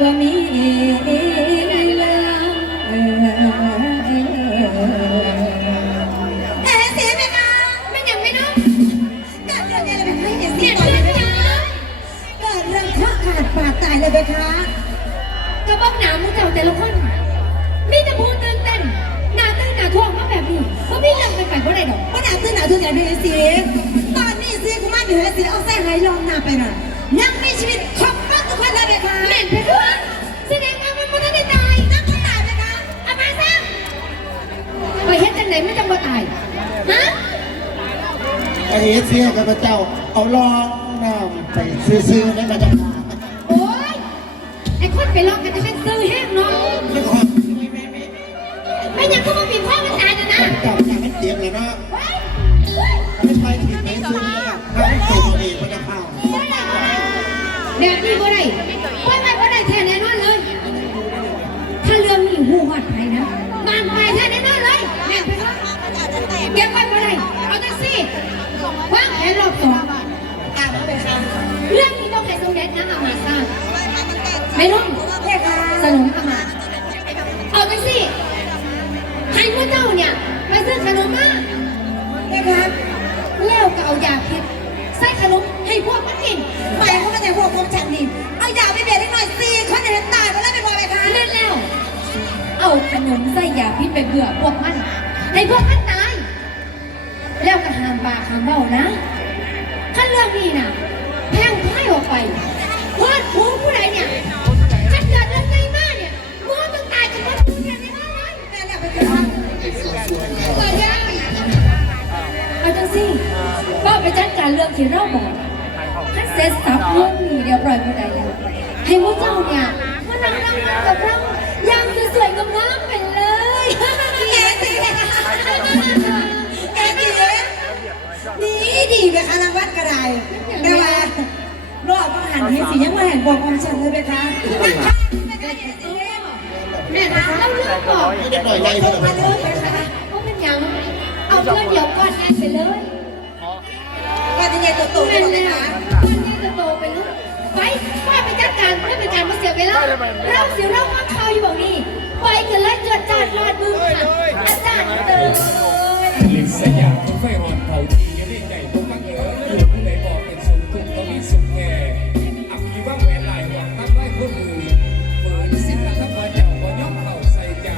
ว่ามีเรื่องเอ่ยเอ๋เสียไหมคะไม่ยังไม่น้เกิดเรื่องอะไรแบบนี้เอ๋เสียยก่อนเรื่เลอยงไหมนะเกิดเรื่องข้อขาดบาดตายเลยไหมคะกระบอกหนามึงเจ้าแต่ละคนมีแต่พูดตื่นเต้นหนาตื่นหนาท่วงมาแบบนี้ว่าะพี่เรื่องเป็นไปเพราะอะไรดอกปัญหนาตื้นหนาทุกอย่างเลยเสียตอนนี้เสียกูมาอยู่เสียเอาแส้ไหลองหน้าไปหน่อยยังมีชีวิตค นไม่จังบ่ตายฮะไอ้เสียกับพระเจ้า เอาลองน้ำไปซื้อๆได้มาจากไหนโอ๊ยไอ้คนไปลองกันจะเป็นซื้อแห้งเนาะไม่ขอไม่ยังก็มาปิดข้อมันตายนะนะเจ้าอยากให้เตรียมเลยเนาะเฮ้ยเฮ้ยไม่ไปผิดไม่ซื้อเลยถ้าไม่ถูกเองมันจะเข้าแบบนี้บ่ได้ไม่ไม่บ่ได้แท้แน่นอน เรื่องนี้ต้องให้สมเด็จนะอามาตย์สร้างไม่รุ่งเรียกค่ะสนมอามาตย์เอาจังสิให้พวกเจ้าเนี่ยไปซื้อขนมมาเรียกค่ะแล้วก็เอายาพิษใส่ขนมให้พวกมันกินหมายความว่าแต่พวกผมฉันนี่เอายาไปเบียดให้หน่อยสิคนเห็นตายไปแล้วไม่พอไหมคะเล่นแล้ว เอาขนมใส่ยาพิษไปเบื่อพวกมันให้พวกมันตาย แล้วก็ห้ามปากห้ามเบานะถ้าเรื่องนี้น่ะ สิป้าไปจัดการเรื่องที่เราบอกถ้าเสร็จสับเรื่องนี้เรียบร้อยเมื่อใดแล้วให้พวกเจ้าเนี่ยมานั่งนั่งกับเราอย่างสวยๆงามๆไปเลยเอ๋สิเอ๋สิดีดีไปค่ะรางวัลกระไดแต่ว่ารอบอาหารให้สิยังมาแห่งบอกความฉันเลยไหมคะนั่คะเอ๋สิแม่คะเราเลือกบอกไม่ได้ปล่อยไรส่เลงมายเลยไหมคะว่าเป็นยังเอาเพื่อนเดียวก้อนแน่นไปเลย ว่าจะเย็นตัวโตแม่เลยนไหมแล้วคะก้อนแน่นจะโตไปเลยไปว่าไปจัดการไม่เป็นการมาเสียเวลาเราเสียเราข้างเขาอยู่บอกนี่ไปกันเลยจวดจาดรอดมือค่ะอาจารย์เติมลิสยามไฟอ่อนเผาทียังได้ใจตรงมักเอ๋ออยู่ผู้ใดบอกเป็นสุขทุกข์ก็มีสุขแก่อับคีว่างแหวนลายหวังตั้งไว้คนอื่นเปิดสิ้นละทั้งมาเจ้าก็ย่อมเข้าใส่ใจ